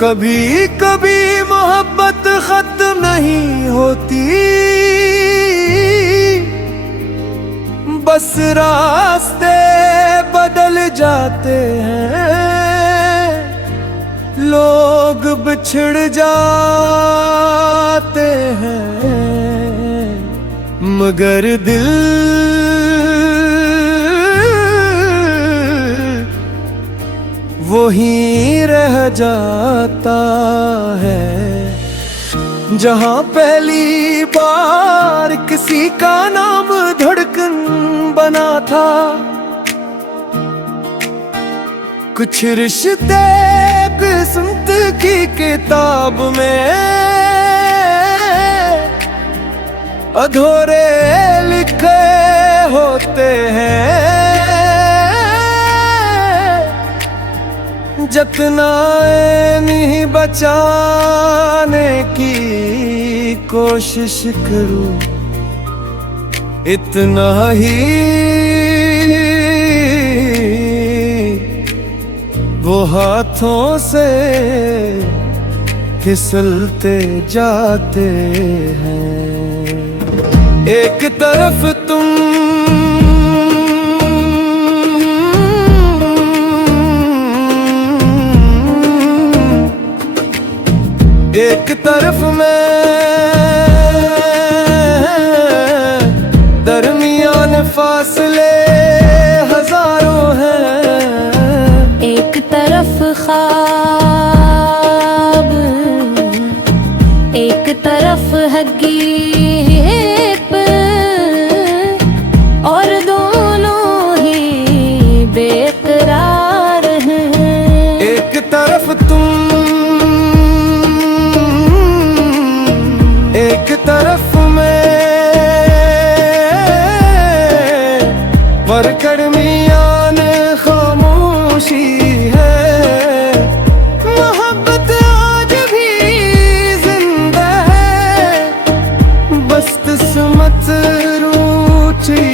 कभी कभी मोहब्बत खत्म नहीं होती, बस रास्ते बदल जाते हैं, लोग बिछड़ जाते हैं, मगर दिल वहीं रह जाता है। जहां पहली बार किसी का नाम धड़कन बना था, कुछ रिश्ते किस्मत की किताब में अधूरे लिखे होते हैं। जितना नहीं बचाने की कोशिश करूं, इतना ही वो हाथों से फिसलते जाते हैं। एक तरफ तुम एक तरफ मैं, दरमियान फासले हजारों हैं। एक तरफ ख्वाब, एक तरफ हकीकत, और दोनों ही बेकरार हैं। एक तरफ तुम, एक तरफ मैं, पर दरमियान खामोशी है। मोहब्बत आज भी जिंदा है, बस किस्मत रूठी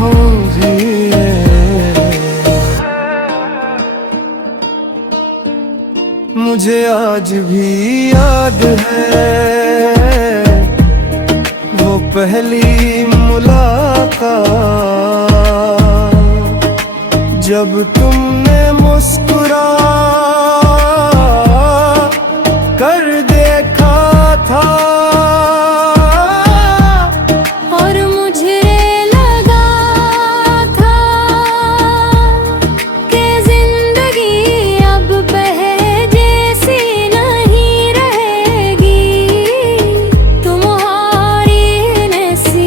होगी। मुझे आज भी याद है वो पहली मुलाकात, जब तुमने मुस्कुरा कर देखा था, और मुझे लगा था कि जिंदगी अब पहले जैसी नहीं रहेगी। तुम्हारी नसीब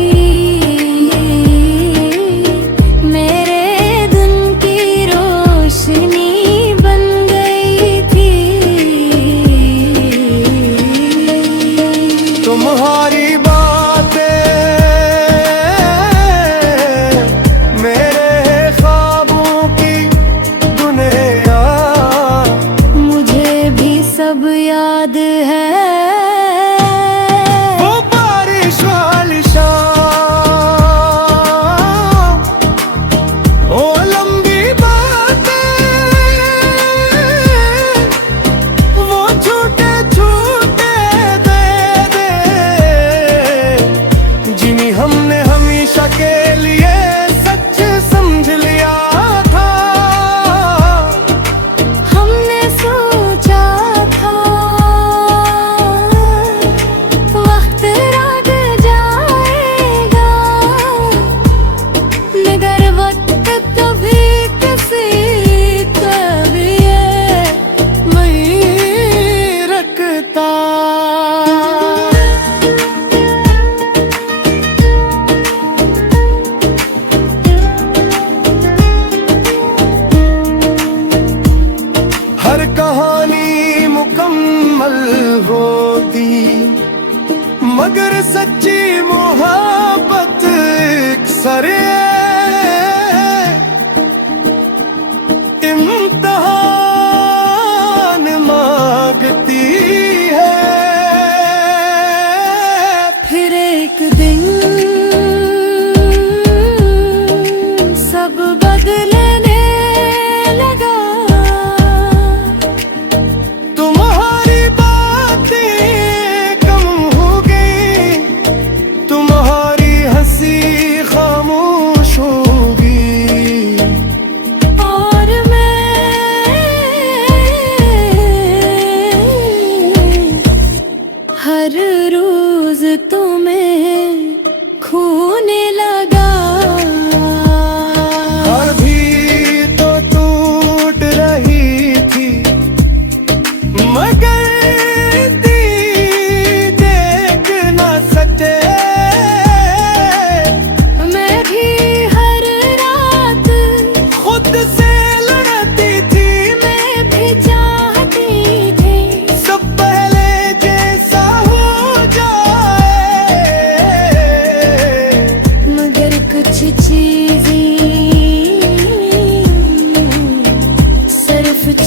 मेरे दिन की रोशनी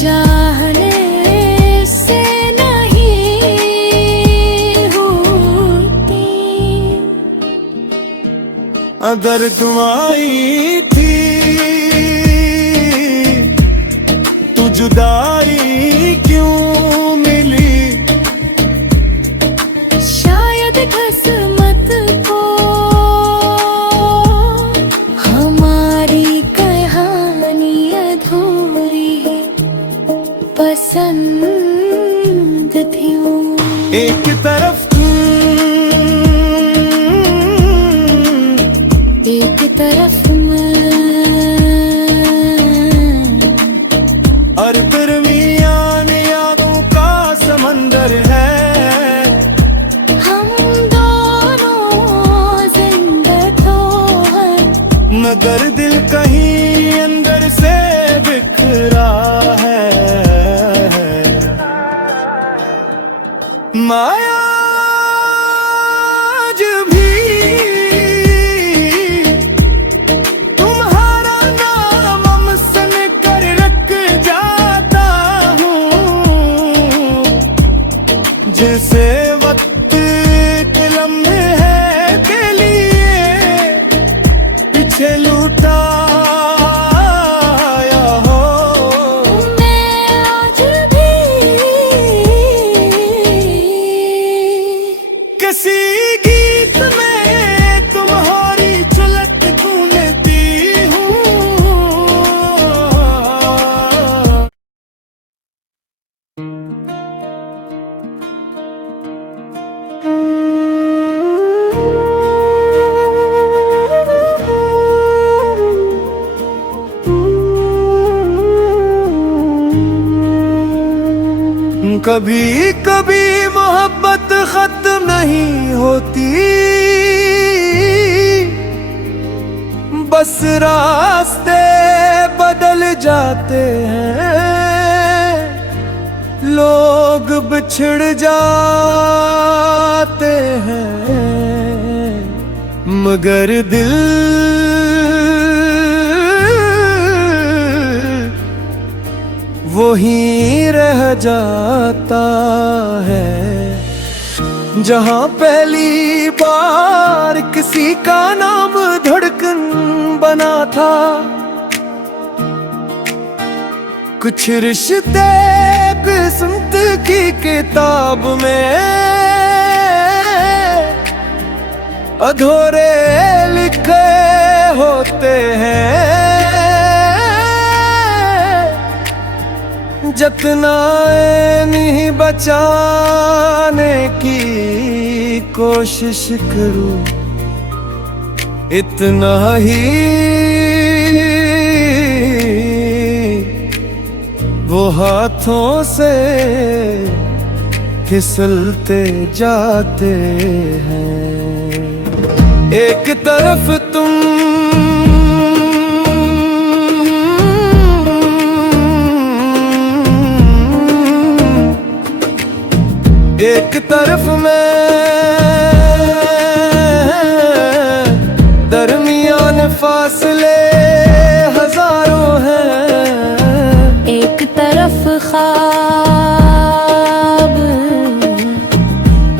चाहने से नहीं होती। अगर तुम आई थी तो जुदाई क्यों मिली? शायद किस्मत को हमारी कहानी अधूरी पसंद थी। एक तरफ एक तरफ मैं और दरमियान यादों का समंदर है। हम दोनों जिंदा तो हैं, मगर दिल कहीं अंदर से बिखरा है। माया आज भी तुम्हारा नाम हमसन कर रख जाता हूँ। जैसे वक्त के लम्हे हैं के लिए पीछे लुटाया हो। मैं आज भी किसी गीत में तुम्हारी झलक ढूंढती हूँ। कभी कभी मोहब्बत खत्म नहीं होती, बस रास्ते बदल जाते हैं। लोग बिछड़ जाते हैं मगर दिल वही रह जाता है। जहाँ पहली बार किसी का नाम धड़कन बना था, कुछ रिश्ते किस्मत की किताब में अधूरे लिखे होते हैं। जितना नहीं बचाने की कोशिश करूं, इतना ही वो हाथों से फिसलते जाते हैं। एक तरफ तुम एक तरफ मैं, दरमियान फासले हजारों हैं। एक तरफ ख्वाब,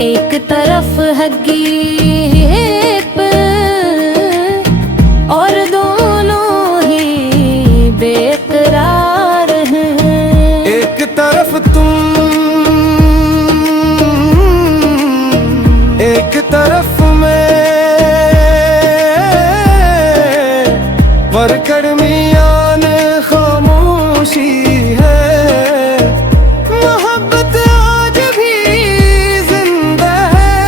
एक तरफ हकीकत, और दोनों ही बेकरार हैं। एक तरफ तुम, एक तरफ मैं, पर दरमियान खामोशी है। मोहब्बत आज भी जिंदा है,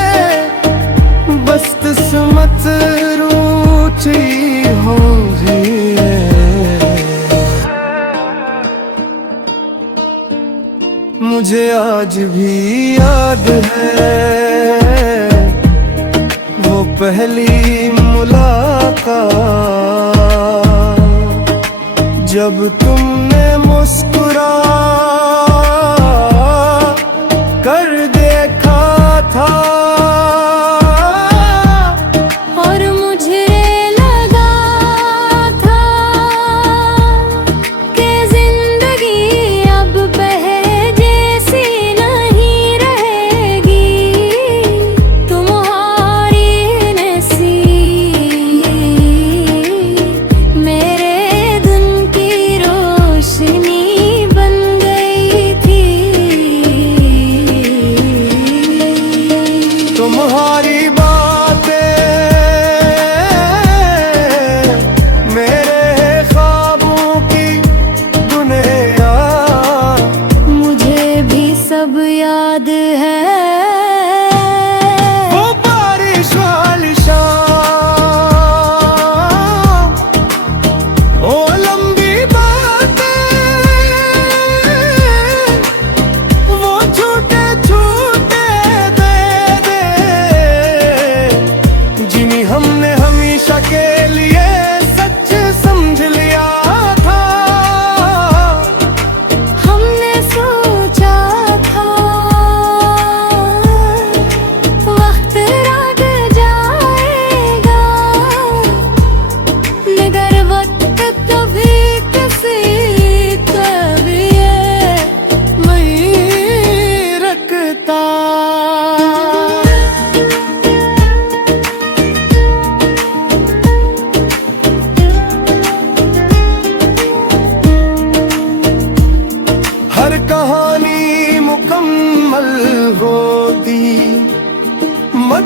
बस किस्मत रूठी होगी। मुझे आज भी याद है वो पहली मुलाकात, जब तुमने मुस्कुरा कर देखा था। और मुझे लगा था कि जिंदगी अब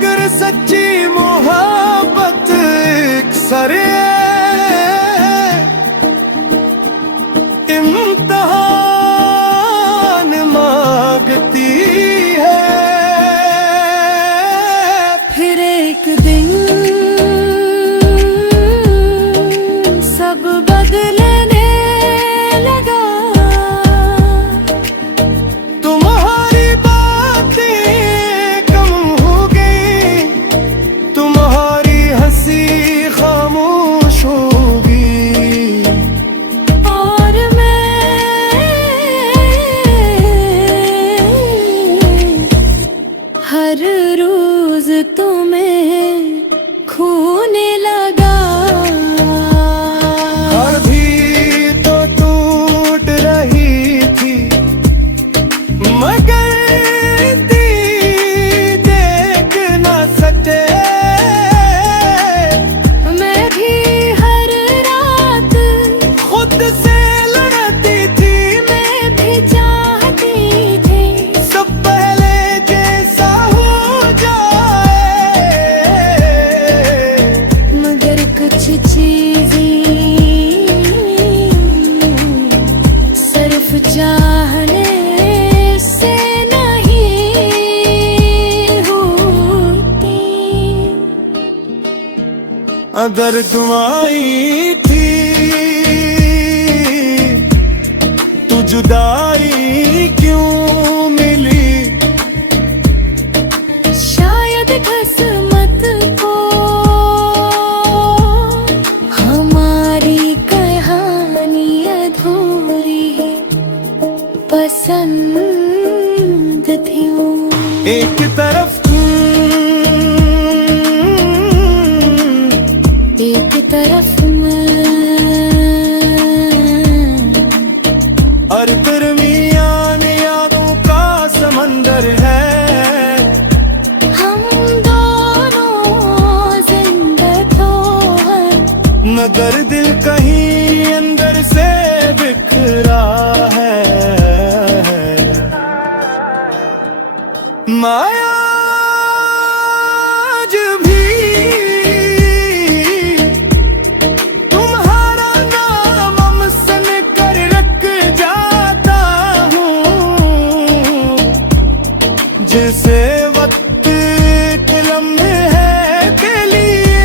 मगर सच्ची मोहब्बत एक सरे इम्तिहान मांगती है। फिर एक दिन सब बदलने लगा। तुम्हारी बातें कम हो गई, तुम्हारी हंसी खामोश होगी, और मैं हर रोज तुम्हें खोने लगा। और भी तो टूट रही थी मगर देख न सके। मैं भी हर रात खुद से लड़ती थी, मैं भी चाहती थी सब पहले जैसा हो जाए, मगर कुछ चीजें सिर्फ चाहने से नहीं होती। अगर दुआई थी तू जुदाई क्यों मिली। शायद किस्मत को हमारी कहानी अधूरी पसंद थी। एक तरफ एक तरफ मैं और दरमियान यादों का समंदर है। हम दोनों जिंदा तो हैं, मगर दिल कहीं अंदर से बिखरा है। माया आज भी तुम्हारा नाम अमसन कर रख जाता हूँ, जैसे वक्त के लम्हे हैं के लिए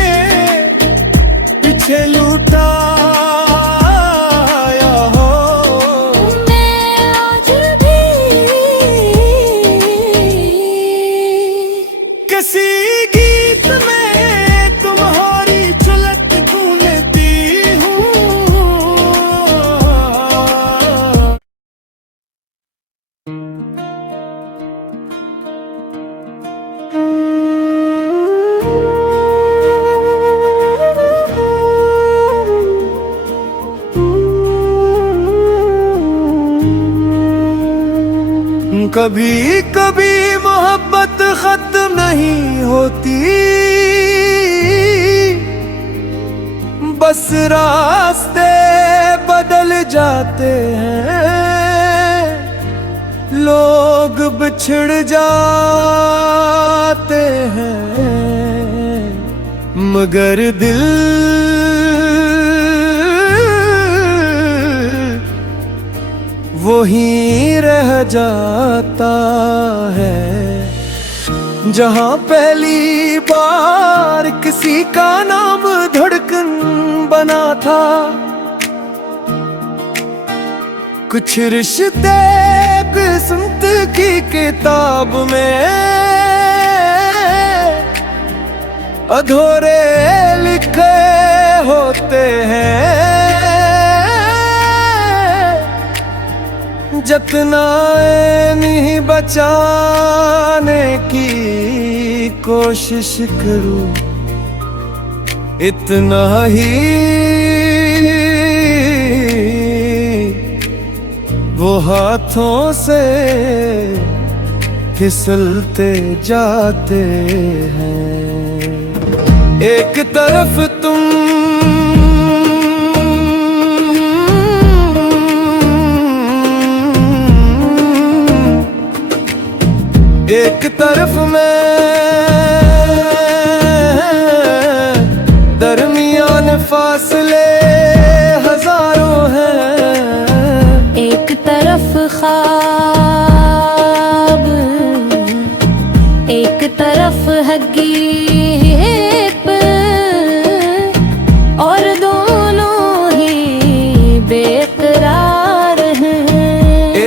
पीछे लुटाया हो। मैं आज भी किसी गीत में तुम्हारी झलक ढूंढती हूँ। कभी कभी मोहब्बत खत्म नहीं होती, बस रास्ते बदल जाते हैं, लोग बिछड़ जाते हैं, मगर दिल वही रह जाता है। जहां पहली बार किसी का नाम धड़कन बना था, कुछ रिश्ते किस्मत की किताब में अधूरे लिखे होते हैं। जितना नहीं बचाने की कोशिश करूं, इतना ही वो हाथों से फिसलते जाते हैं। एक तरफ तुम एक तरफ मैं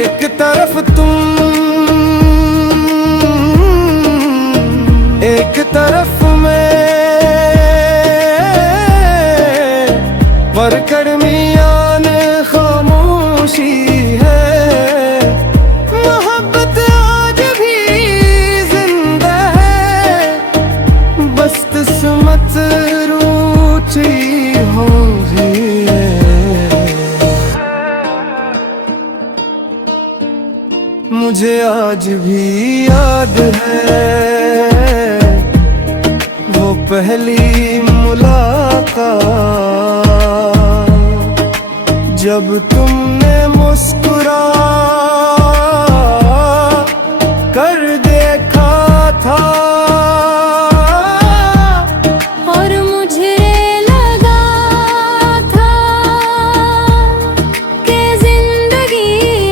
एक तरफ तुम, एक तरफ मैं, पर दरमियान खामोशी है। मोहब्बत आज भी जिंदा है, बस किस्मत रूठी होगी। मुझे आज भी याद है वो पहली मुलाकात, जब तुमने मुस्कुरा कर देखा था। और मुझे लगा था कि जिंदगी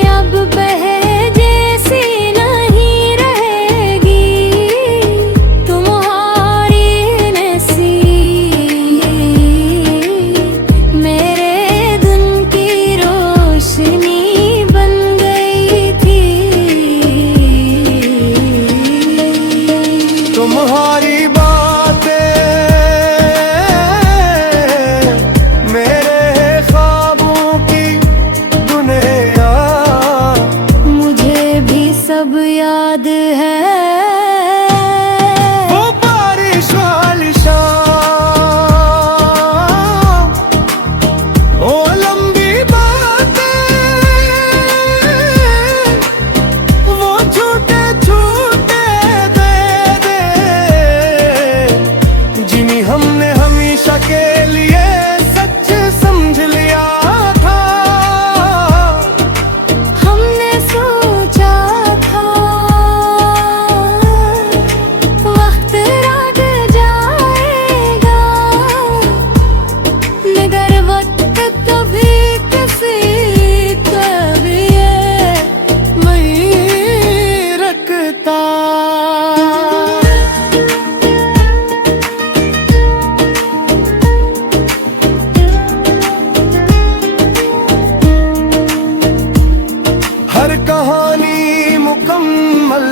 अब पहले जैसी नहीं रहेगी। तुम्हारी नसीब मेरे दिन की रोशनी बन गई थी। तुम्हारी बातें मेरे ख्वाबों की दुनिया, मुझे भी सब याद है। वो बारिश वाली शाम, वो लंबी बातें, वो छोटे छोटे दे जिन्हें हमने हमेशा के लिए सच समझ लिया था। हमने सोचा था वक्त रट जाएगा, मगर वक्त कभी किसी का भी नहीं रखता। हर कहानी मुकम्मल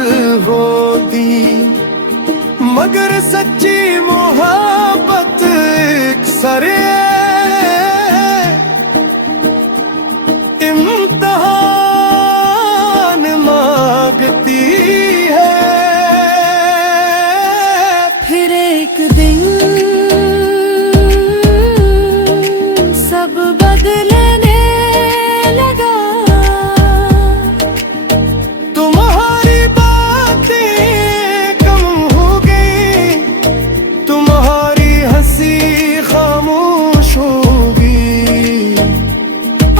होती, मगर सच्ची मोहब्बत एक सरे इम्तिहान मांगती है। फिर एक दिन सब बदलने लगा। तुम्हारी बातें कम हो गई, तुम्हारी हंसी खामोश होगी।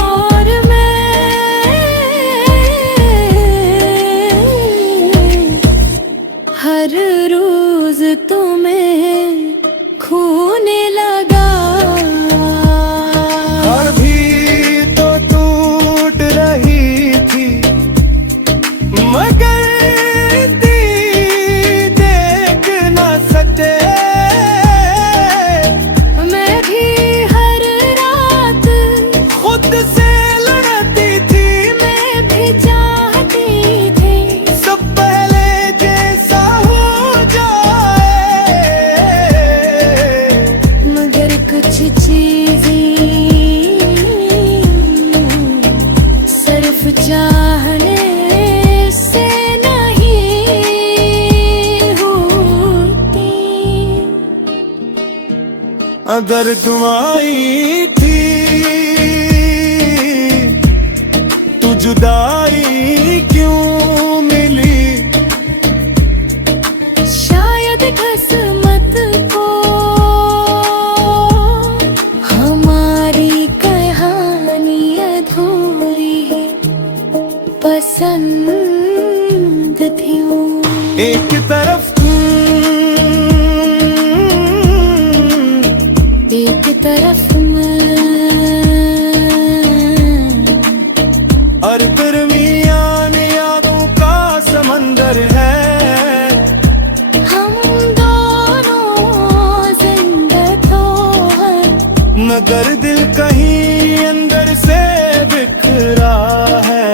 और मैं हर रोज तुम्हें खोने लगा। और भी तो टूट रही थी, मगर देख न सके। मैं भी हर रात खुद से लड़ती थी, मैं भी चाहती थी सब पहले जैसा हो जाए। मगर कुछ चीजें सिर्फ चाहने से नहीं होती। अगर तुम आई थी तो जुदाई क्यों मिली? शायद किस्मत को हमारी कहानी अधूरी पसंद थी। एक तरफ तुम, एक तरफ मैं, और दरमियान यादों का समंदर है। हम दोनों जिंदा तो हैं, मगर दिल कहीं अंदर से बिखरा है।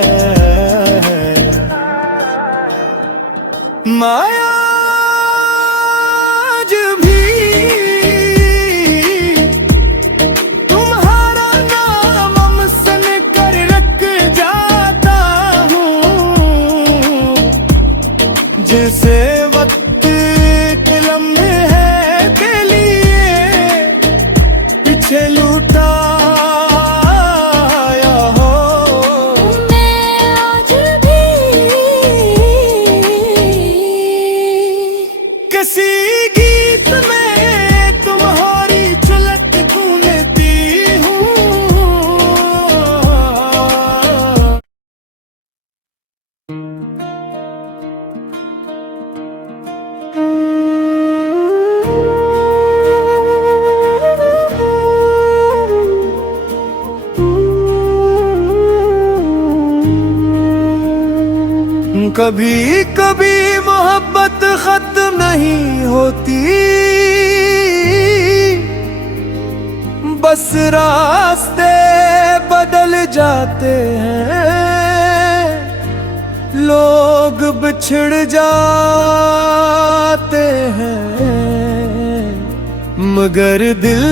माया आज भी तुम्हारा नाम अमसन कर रख जाता हूँ, जैसे वक्त के लम्हे हैं के लिए पीछे लूटा किसी गीत में तुम्हारी झलक ढूंढती हूँ। कभी कभी मोहब्बत खत्म नहीं होती, बस रास्ते बदल जाते हैं, लोग बिछड़ जाते हैं, मगर दिल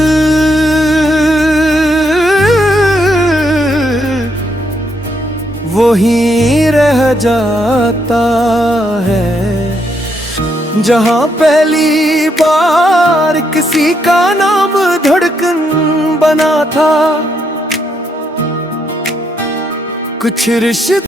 वहीं रह जाता है, जहां पहली बार किसी का नाम धड़कन बना था। कुछ रिश्ते